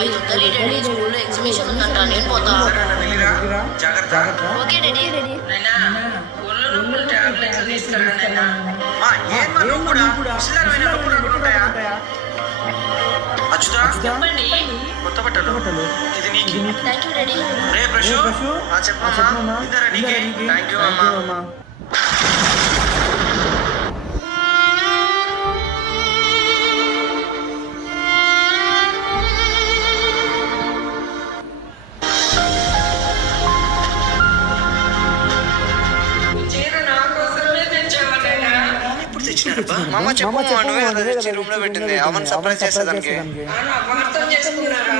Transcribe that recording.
500 daddy, స్కూల్లో exhibition ఉందంట, నేను పోతా. Okay daddy. చెప్పండి. కొత్త బట్టలు ఇది నీకు. Thank you daddy. రే ప్రశు చెప్పమ్మా, ఇద్దరా నీకే. థ్యాంక్ యూ అమ్మా. మామ చెప్పు, నువ్వే కదా తెచ్చి రూమ్ లో పెట్టింది. అవన్ సర్ప్రైజ్ చేసేదానికి. అర్థం చేసుకున్నారా?